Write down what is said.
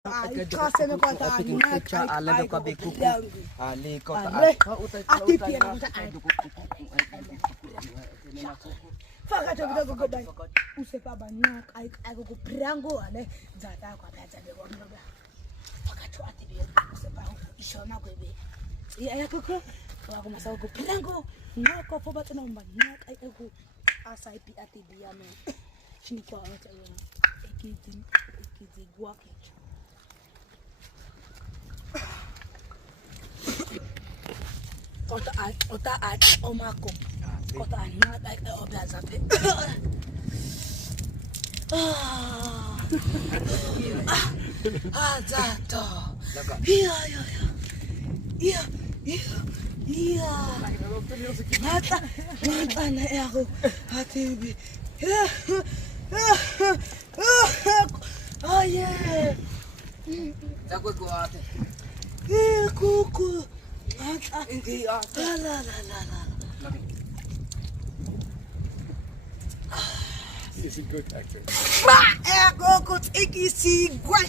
Kasi me kota ale do kabe kuku ale kota ati pia na kota faka to bido go ban usepa banyak ai go prango ale zata kwa pata be go ngoba faka to ati pia usepa ishona kwebe ya koko wa ko masa go prango ngoko fo bato na banyak ai go asai pi ati bia me chini kwa ata ekiti gwa kecho Kota at omako. Kota not like the obiazape. Zato. Iya. Mata na ako. Hatibi. Oh yeah. Jago ko ate. Kuku. La. This is a good actor. Go, take it, see, great.